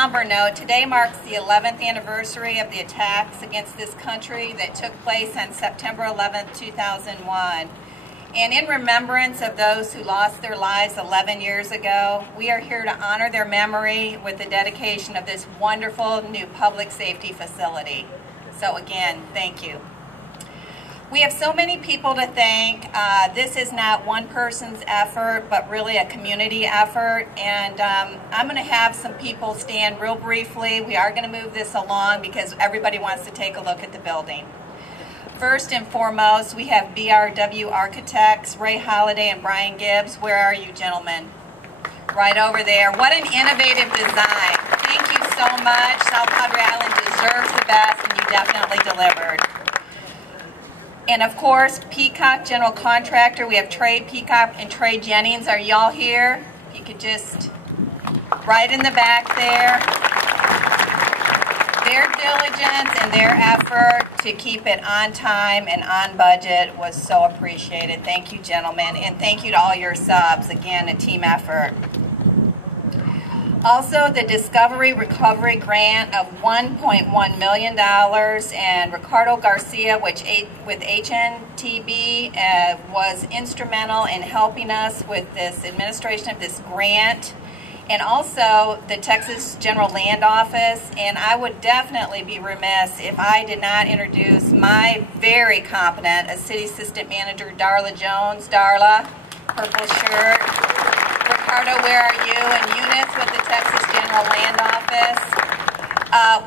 somber note, today marks the 11th anniversary of the attacks against this country that took place on September 11th, 2001. And in remembrance of those who lost their lives 11 years ago, we are here to honor their memory with the dedication of this wonderful new public safety facility. So again, thank you. We have so many people to thank. This is not one person's effort, but really a community effort. And I'm going to have some people stand real briefly. We are going to move this along because everybody wants to take a look at the building. First and foremost, we have BRW Architects, Ray Holliday and Brian Gibbs. Where are you, gentlemen? Right over there. What an innovative design. Thank you so much. South Padre Island deserves the best, and you definitely delivered. And of course, Peacock General Contractor. We have Trey Peacock and Trey Jennings. Are y'all here? If you could just, right in the back there. Their diligence and their effort to keep it on time and on budget was so appreciated. Thank you, gentlemen, and thank you to all your subs. Again, a team effort. Also, the Discovery Recovery Grant of $1.1 million, and Ricardo Garcia, with HNTB, was instrumental in helping us with this administration of this grant, and also the Texas General Land Office. And I would definitely be remiss if I did not introduce my very competent City Assistant Manager, Darla Jones. Darla, purple shirt. Ricardo, where are you? And Eunice with the Texas General Land Office.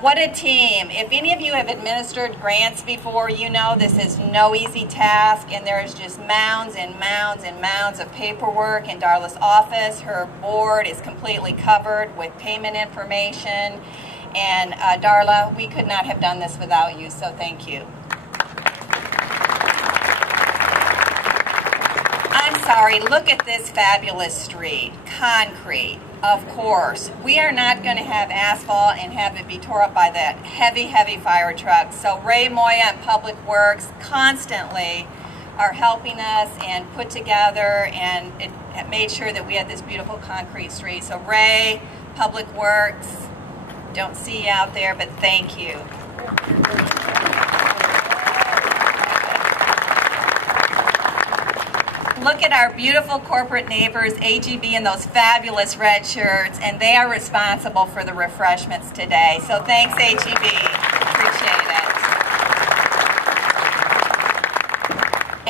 What a team. If any of you have administered grants before, you know this is no easy task, and there's just mounds and mounds and mounds of paperwork in Darla's office. Her board is completely covered with payment information. And Darla, we could not have done this without you, so thank you. I'm sorry, look at this fabulous street. Concrete, of course. We are not going to have asphalt and have it be tore up by that heavy, heavy fire trucks. So Ray Moya and Public Works constantly are helping us and put together, and it made sure that we had this beautiful concrete street. So Ray, Public Works, don't see you out there, but thank you. Look at our beautiful corporate neighbors, AGB, in those fabulous red shirts, and they are responsible for the refreshments today. So thanks, AGB. Appreciate it.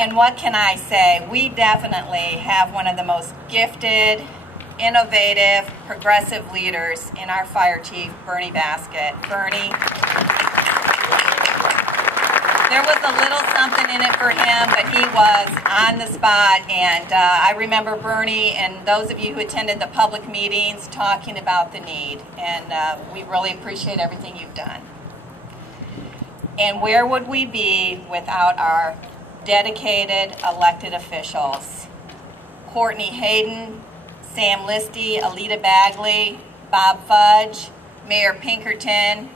And what can I say? We definitely have one of the most gifted, innovative, progressive leaders in our fire chief, Bernie Baskett. Bernie. There was a little something in it for him, but he was on the spot, and I remember Bernie and those of you who attended the public meetings talking about the need, and we really appreciate everything you've done. And where would we be without our dedicated elected officials? Courtney Hayden, Sam Listy, Alita Bagley, Bob Fudge, Mayor Pinkerton,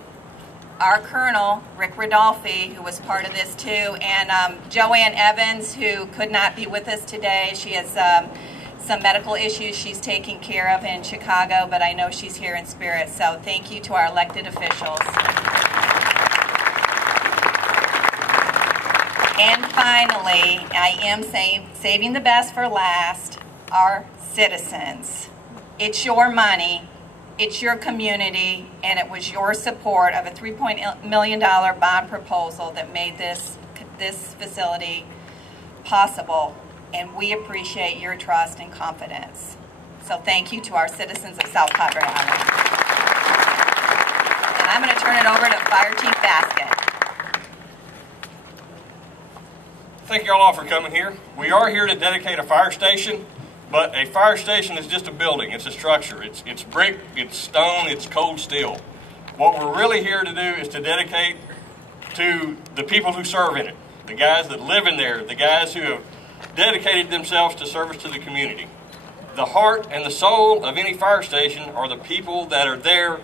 our Colonel, Rick Rodolfi, who was part of this too, and Joanne Evans, who could not be with us today. She has some medical issues she's taking care of in Chicago, but I know she's here in spirit, so thank you to our elected officials. And finally, I am saving the best for last, our citizens. It's your money. It's your community, and it was your support of a $3 million bond proposal that made this facility possible, and we appreciate your trust and confidence. So thank you to our citizens of South Padre Island. And I'm going to turn it over to Fire Chief Baskett. Thank you all for coming here. We are here to dedicate a fire station. But a fire station is just a building. It's a structure. It's brick, it's stone, it's cold steel. What we're really here to do is to dedicate to the people who serve in it, the guys that live in there, the guys who have dedicated themselves to service to the community. The heart and the soul of any fire station are the people that are there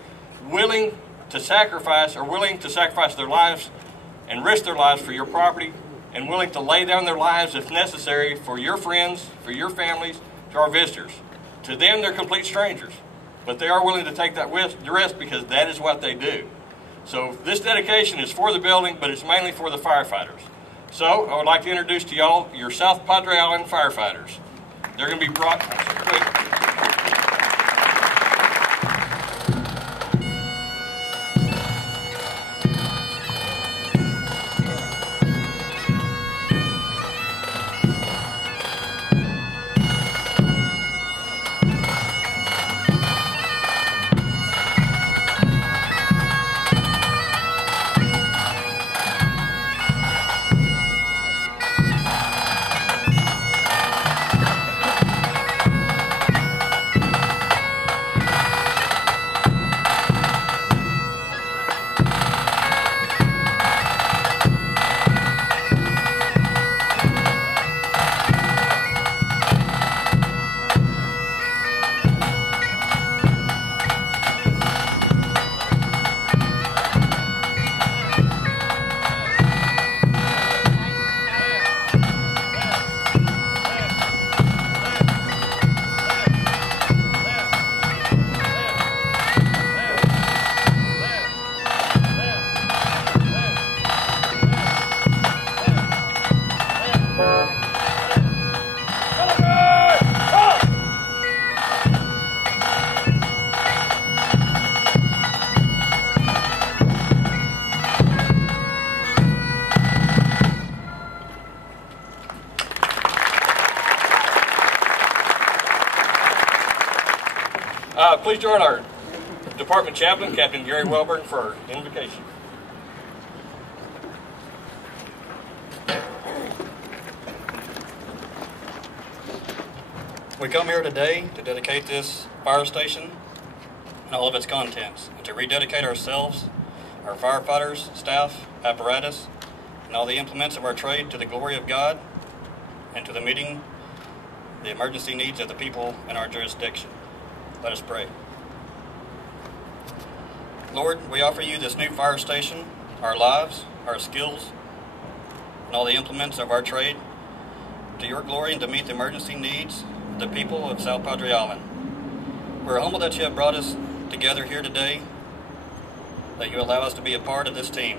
willing to sacrifice their lives and risk their lives for your property, and willing to lay down their lives if necessary for your friends, for your families, to our visitors. To them, they're complete strangers. but they are willing to take that risk because that is what they do. So this dedication is for the building, but it's mainly for the firefighters. So I would like to introduce to y'all your South Padre Island firefighters. They're going to be brought. Please join our department chaplain, Captain Gary Welburn, for our invocation. We come here today to dedicate this fire station and all of its contents, and to rededicate ourselves, our firefighters, staff, apparatus, and all the implements of our trade to the glory of God and to the meeting the emergency needs of the people in our jurisdiction. Let us pray. Lord, we offer you this new fire station, our lives, our skills, and all the implements of our trade to your glory and to meet the emergency needs of the people of South Padre Island. We're humbled that you have brought us together here today, that you allow us to be a part of this team.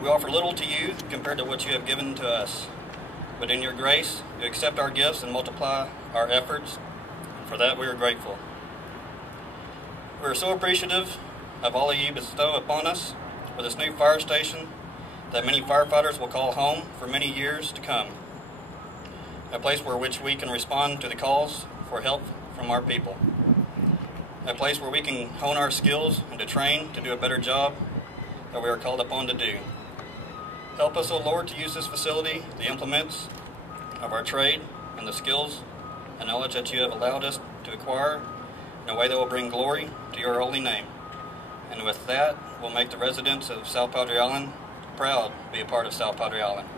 We offer little to you compared to what you have given to us, but in your grace, you accept our gifts and multiply our efforts, and for that we are grateful. We are so appreciative of all that you bestow upon us for this new fire station that many firefighters will call home for many years to come. A place where which we can respond to the calls for help from our people. A place where we can hone our skills and to train to do a better job that we are called upon to do. Help us, O Lord, to use this facility, the implements of our trade and the skills and knowledge that you have allowed us to acquire in a way that will bring glory to your holy name. And with that, we'll make the residents of South Padre Island proud to be a part of South Padre Island.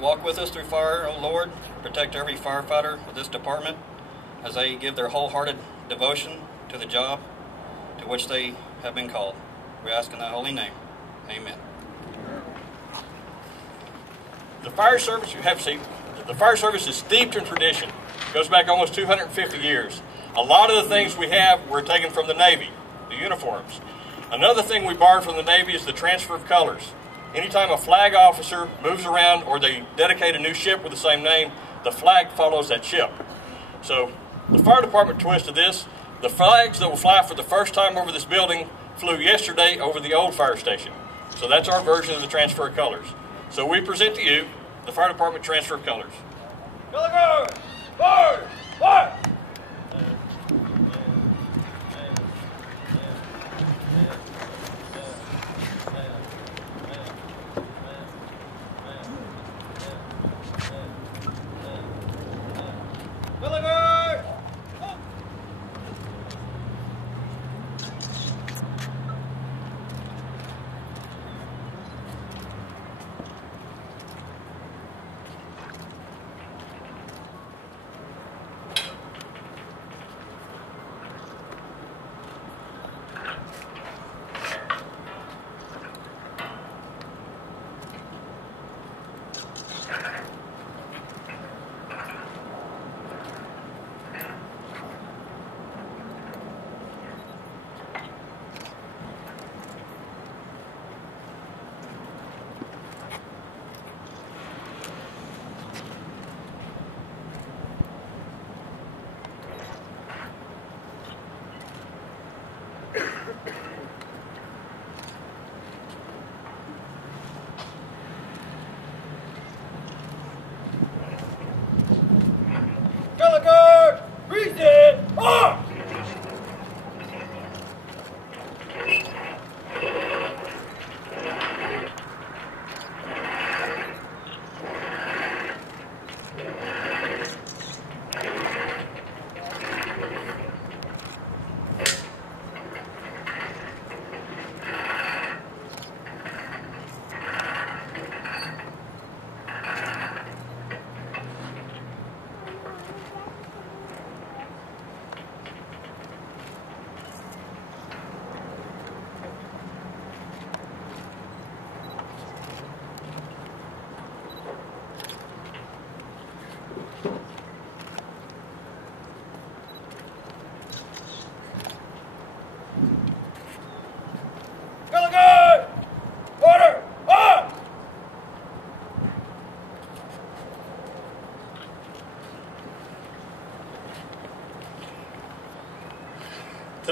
Walk with us through fire, O Lord. Protect every firefighter of this department as they give their wholehearted devotion to the job to which they have been called. We ask in thy holy name. Amen. The fire service, the fire service is steeped in tradition. It goes back almost 250 years. A lot of the things we have were taken from the Navy, the uniforms. Another thing we borrowed from the Navy is the transfer of colors. Anytime a flag officer moves around or they dedicate a new ship with the same name, the flag follows that ship. So the fire department twist of this, the flags that will fly for the first time over this building flew yesterday over the old fire station. So that's our version of the transfer of colors. So we present to you the fire department transfer of colors. Color guard! Forward! Fire! Color guard!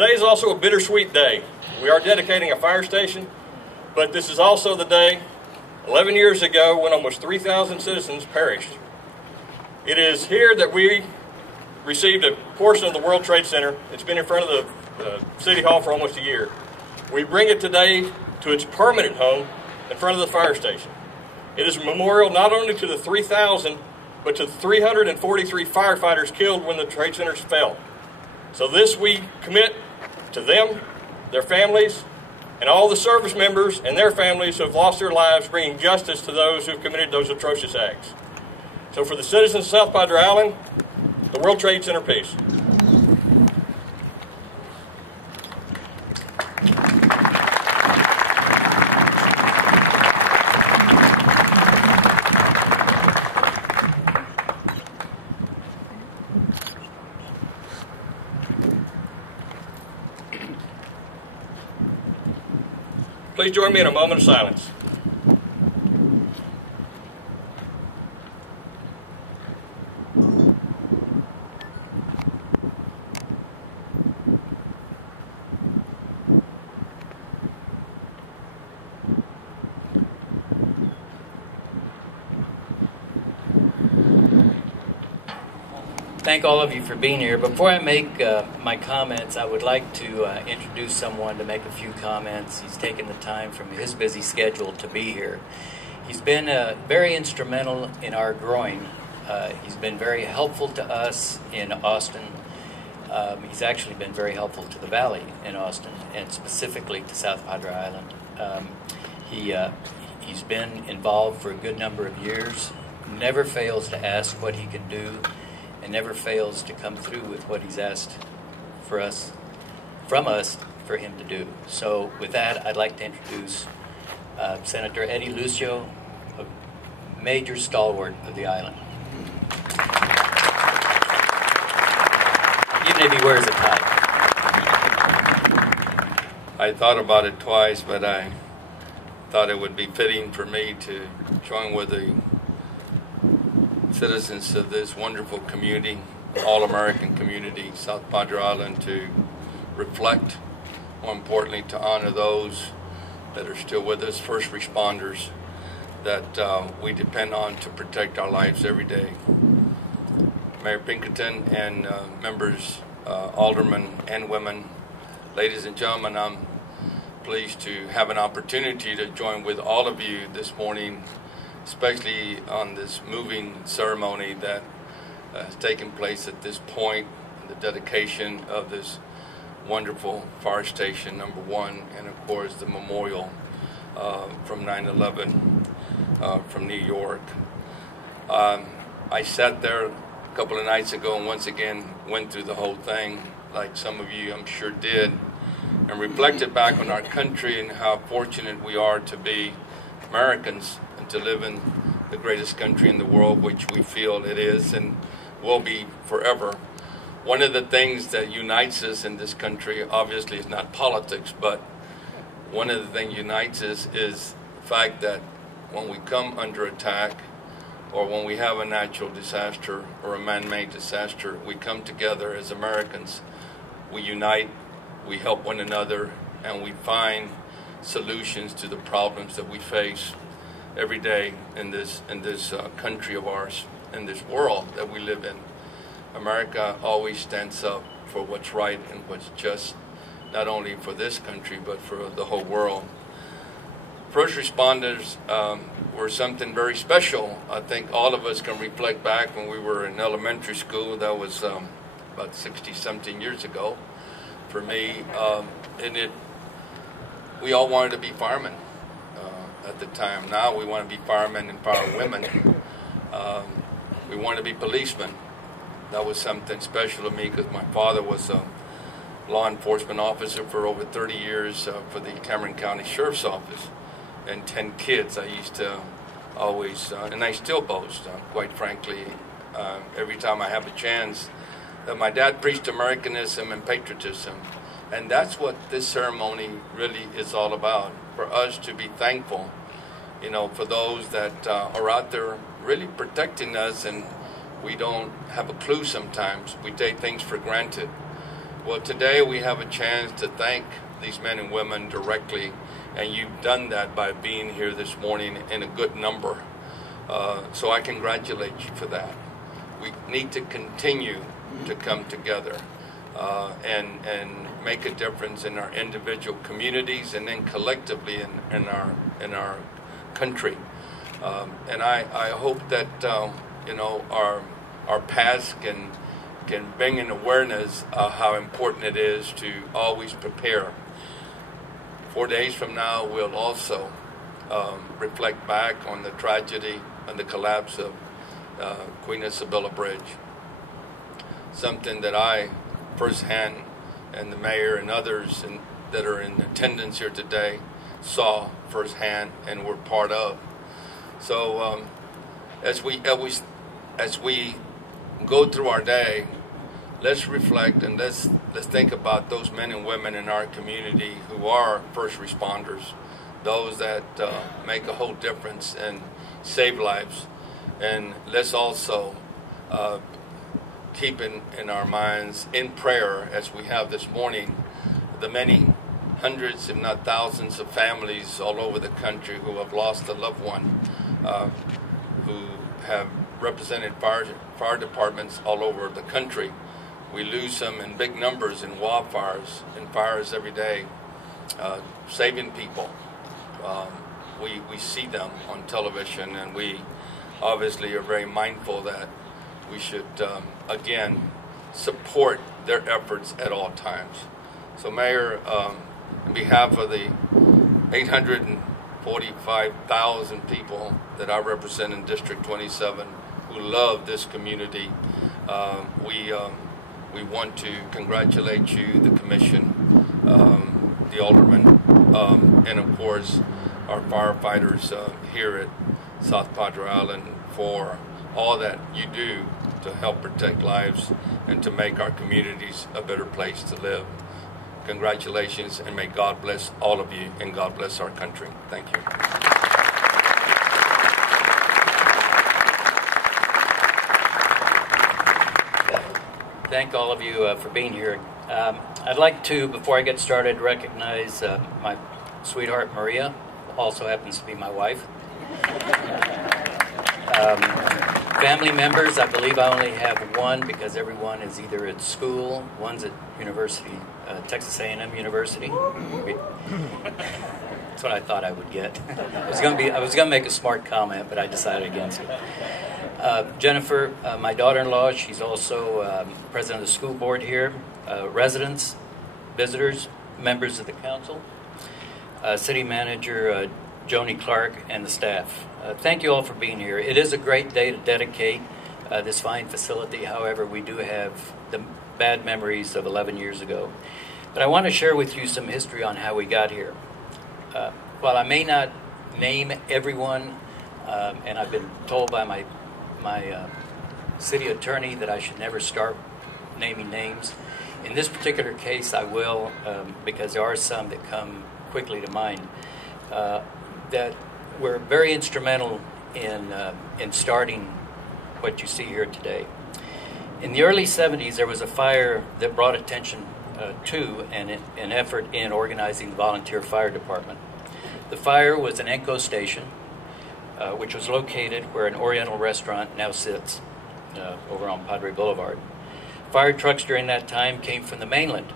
Today is also a bittersweet day. We are dedicating a fire station, but this is also the day 11 years ago when almost 3,000 citizens perished. It is here that we received a portion of the World Trade Center. It's been in front of the City Hall for almost a year. We bring it today to its permanent home in front of the fire station. It is a memorial not only to the 3,000, but to the 343 firefighters killed when the Trade Centers fell. So this we commit to them, their families, and all the service members and their families who have lost their lives bringing justice to those who have committed those atrocious acts. So for the citizens of South Padre Island, the World Trade Center peace. Please join me in a moment of silence. Thank all of you for being here. Before I make my comments, I would like to introduce someone to make a few comments. He's taken the time from his busy schedule to be here. He's been very instrumental in our growing. He's been very helpful to us in Austin. He's actually been very helpful to the Valley in Austin, and specifically to South Padre Island. He's been involved for a good number of years, never fails to ask what he can do, and never fails to come through with what he's asked from us for him to do. So with that, I'd like to introduce Senator Eddie Lucio, a major stalwart of the island. Even if he wears a tie. I thought about it twice, but I thought it would be fitting for me to join with the citizens of this wonderful community, all-American community, South Padre Island, to reflect, more importantly, to honor those that are still with us, first responders that we depend on to protect our lives every day. Mayor Pinkerton and members, aldermen and women, ladies and gentlemen, I'm pleased to have an opportunity to join with all of you this morning, especially on this moving ceremony that has taken place at this point, the dedication of this wonderful fire station, number one, and of course the memorial from 9/11 from New York. I sat there a couple of nights ago and once again went through the whole thing, like some of you I'm sure did, and reflected back on our country and how fortunate we are to be Americans and to live in the greatest country in the world, which we feel it is and will be forever. One of the things that unites us in this country, obviously, is not politics, but one of the things unites us is the fact that when we come under attack or when we have a natural disaster or a man-made disaster, we come together as Americans. We unite, we help one another, and we find solutions to the problems that we face every day in this country of ours, in this world that we live in. America always stands up for what's right and what's just, not only for this country but for the whole world. First responders were something very special. I think all of us can reflect back when we were in elementary school. That was about 60-something years ago for me, and we all wanted to be firemen at the time. Now we want to be firemen and firewomen. We want to be policemen. That was something special to me because my father was a law enforcement officer for over 30 years for the Cameron County Sheriff's Office, and 10 kids. I used to always, and I still boast, quite frankly, every time I have a chance, that my dad preached Americanism and patriotism. And that's what this ceremony really is all about, for us to be thankful, for those that are out there really protecting us, and we don't have a clue sometimes. We take things for granted. Well, today we have a chance to thank these men and women directly, and you've done that by being here this morning in a good number. So I congratulate you for that. We need to continue to come together and make a difference in our individual communities and then collectively in our country. And I hope that our past can bring an awareness of how important it is to always prepare. 4 days from now, we'll also reflect back on the tragedy and the collapse of Queen Isabella Bridge. Something that I firsthand, and the mayor and others that are in attendance here today, saw firsthand and were part of. So as we go through our day, let's reflect and let's think about those men and women in our community who are first responders, those that make a whole difference and save lives. And let's also keep in our minds in prayer, as we have this morning, the many hundreds, if not thousands, of families all over the country who have lost a loved one, who have represented fire departments all over the country. We lose them in big numbers in wildfires and fires every day, saving people. We see them on television, and we obviously are very mindful that we should, again, support their efforts at all times. So, Mayor, on behalf of the 845,000 people that I represent in District 27 who love this community, we want to congratulate you, the Commission, the Aldermen, and of course our firefighters here at South Padre Island for all that you do to help protect lives and to make our communities a better place to live. Congratulations, and may God bless all of you, and God bless our country. Thank you. Thank all of you for being here. I'd like to, before I get started, recognize my sweetheart Maria, who also happens to be my wife. Family members, I believe I only have one because everyone is either at school, one's at university, Texas A&M University. That's what I thought I would get. I was going to make a smart comment, but I decided against it. Jennifer, my daughter-in-law, she's also president of the school board here. Residents, visitors, members of the council, city manager Joni Clark, and the staff. Thank you all for being here. It is a great day to dedicate this fine facility. However, we do have the bad memories of 11 years ago. But I want to share with you some history on how we got here. While I may not name everyone, and I've been told by my city attorney that I should never start naming names, in this particular case I will, because there are some that come quickly to mind, that were very instrumental in starting what you see here today. In the early 70s, there was a fire that brought attention to and an effort in organizing the volunteer fire department. The fire was an Echo station, which was located where an Oriental restaurant now sits, over on Padre Boulevard. Fire trucks during that time came from the mainland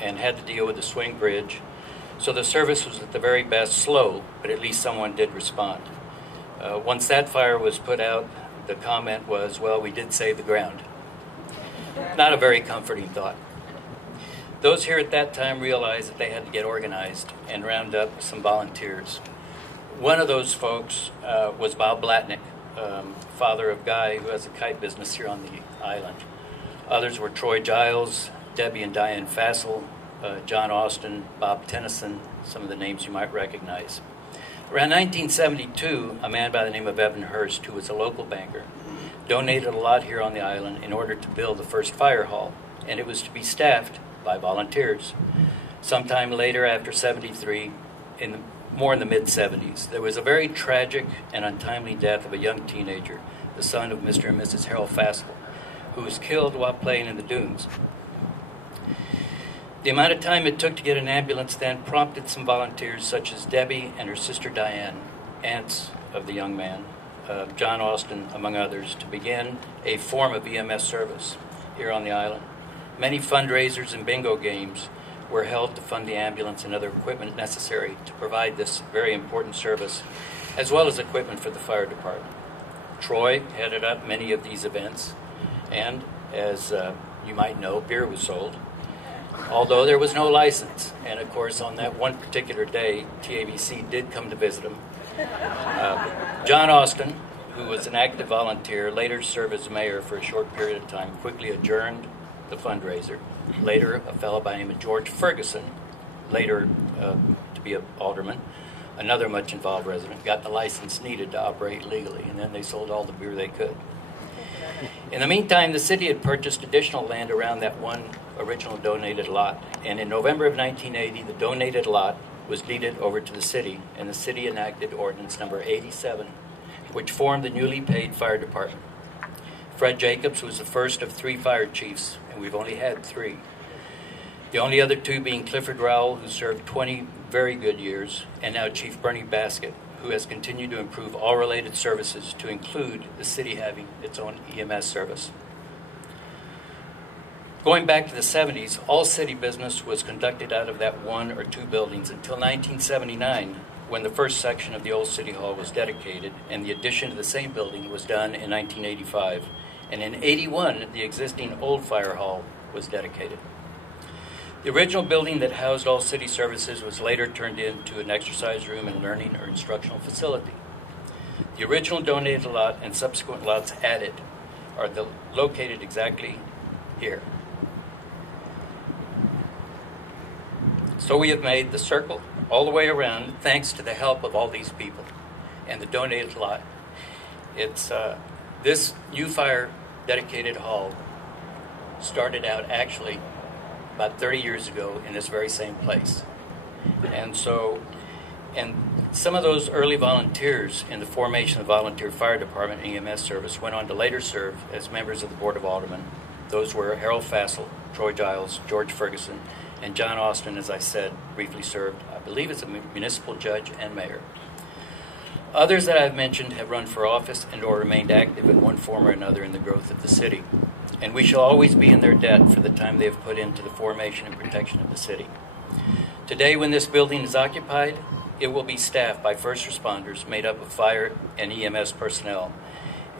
and had to deal with the swing bridge, so the service was at the very best slow, but at least someone did respond. Once that fire was put out, the comment was, well, we did save the ground. Not a very comforting thought. Those here at that time realized that they had to get organized and round up some volunteers. One of those folks was Bob Blatnick, father of Guy, who has a kite business here on the island. Others were Troy Giles, Debbie and Diane Fassel, John Austin, Bob Tennyson, some of the names you might recognize. Around 1972, a man by the name of Evan Hurst, who was a local banker, donated a lot here on the island in order to build the first fire hall, and it was to be staffed by volunteers. Sometime later, after 73, more in the mid-70s, there was a very tragic and untimely death of a young teenager, the son of Mr. and Mrs. Harold Fassel, who was killed while playing in the dunes. The amount of time it took to get an ambulance then prompted some volunteers such as Debbie and her sister Diane, aunts of the young man, John Austin, among others, to begin a form of EMS service here on the island. Many fundraisers and bingo games were held to fund the ambulance and other equipment necessary to provide this very important service, as well as equipment for the fire department. Troy headed up many of these events, and as you might know, beer was sold, although there was no license. And of course, on that one particular day, TABC did come to visit him. John Austin, who was an active volunteer, later served as mayor for a short period of time, quickly adjourned the fundraiser. Later, a fellow by the name of George Ferguson, later to be an alderman, another much involved resident, got the license needed to operate legally, and then they sold all the beer they could. In the meantime, the city had purchased additional land around that one original donated lot, and in November of 1980, the donated lot was deeded over to the city, and the city enacted ordinance number 87, which formed the newly paid fire department. Fred Jacobs was the first of 3 fire chiefs, and we've only had 3. The only other 2 being Clifford Rowell, who served 20 very good years, and now Chief Bernie Baskett, who has continued to improve all related services to include the city having its own EMS service. Going back to the 70s, all city business was conducted out of that 1 or 2 buildings until 1979, when the first section of the old City Hall was dedicated, and the addition to the same building was done in 1985. And in 81, the existing old fire hall was dedicated. The original building that housed all city services was later turned into an exercise room and learning or instructional facility. The original donated lot and subsequent lots added are located exactly here. So we have made the circle all the way around thanks to the help of all these people and the donated lot. It's this new fire dedicated hall started out actually about 30 years ago in this very same place. And some of those early volunteers in the formation of the Volunteer Fire Department and EMS service went on to later serve as members of the Board of Aldermen. Those were Harold Fassel, Troy Giles, George Ferguson, and John Austin, as I said, briefly served, I believe, as a municipal judge and mayor. Others that I've mentioned have run for office and or remained active in one form or another in the growth of the city. And we shall always be in their debt for the time they have put into the formation and protection of the city. Today, when this building is occupied, it will be staffed by first responders made up of fire and EMS personnel.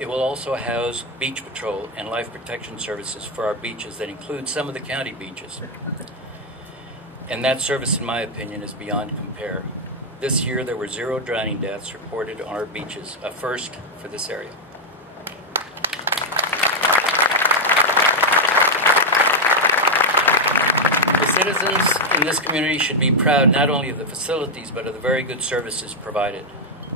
It will also house beach patrol and life protection services for our beaches that include some of the county beaches. And that service, in my opinion, is beyond compare. This year, there were 0 drowning deaths reported on our beaches, a first for this area. Citizens in this community should be proud not only of the facilities, but of the very good services provided.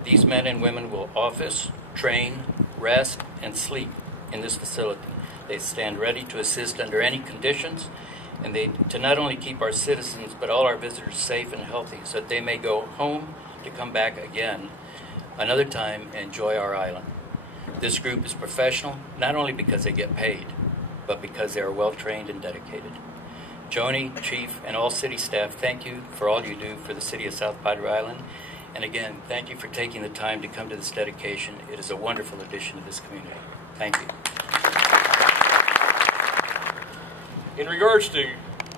These men and women will office, train, rest, and sleep in this facility. They stand ready to assist under any conditions, and to not only keep our citizens, but all our visitors safe and healthy, so that they may go home to come back again another time and enjoy our island. This group is professional, not only because they get paid, but because they are well-trained and dedicated. Joni, Chief, and all city staff, thank you for all you do for the city of South Padre Island. And again, thank you for taking the time to come to this dedication. It is a wonderful addition to this community. Thank you. In regards to,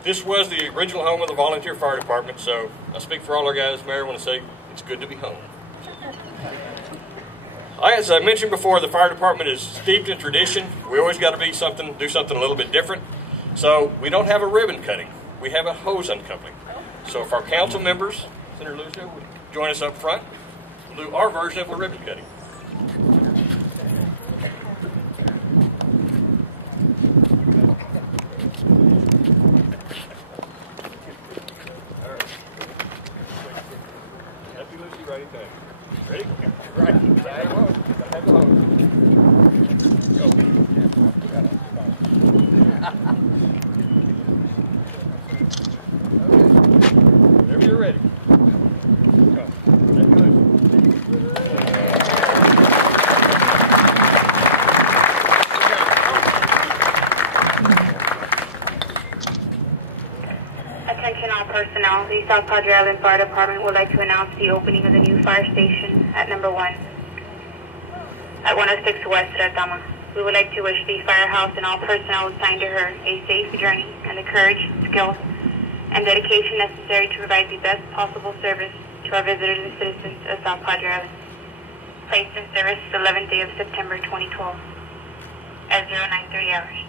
this was the original home of the Volunteer Fire Department, so I speak for all our guys, Mayor, I want to say it's good to be home. As I mentioned before, the fire department is steeped in tradition. We always got to do something a little bit different. So we don't have a ribbon cutting. We have a hose uncoupling. So if our council members, Senator Louisville, would join us up front, we'll do our version of a ribbon cutting. All right. Happy Lucy, righty thing. Ready? Right. Have the hose. Have the hose. Go. Whenever you're ready. Go. Let me loose. the South Padre Island Fire Department would like to announce the opening of the new fire station at number 1 at 106 West Retama. We would like to wish the firehouse and all personnel assigned to her a safe journey and the courage, skills, and dedication necessary to provide the best possible service to our visitors and citizens of South Padre Island. Placed in service the 11th day of September 2012 at 0930 hours.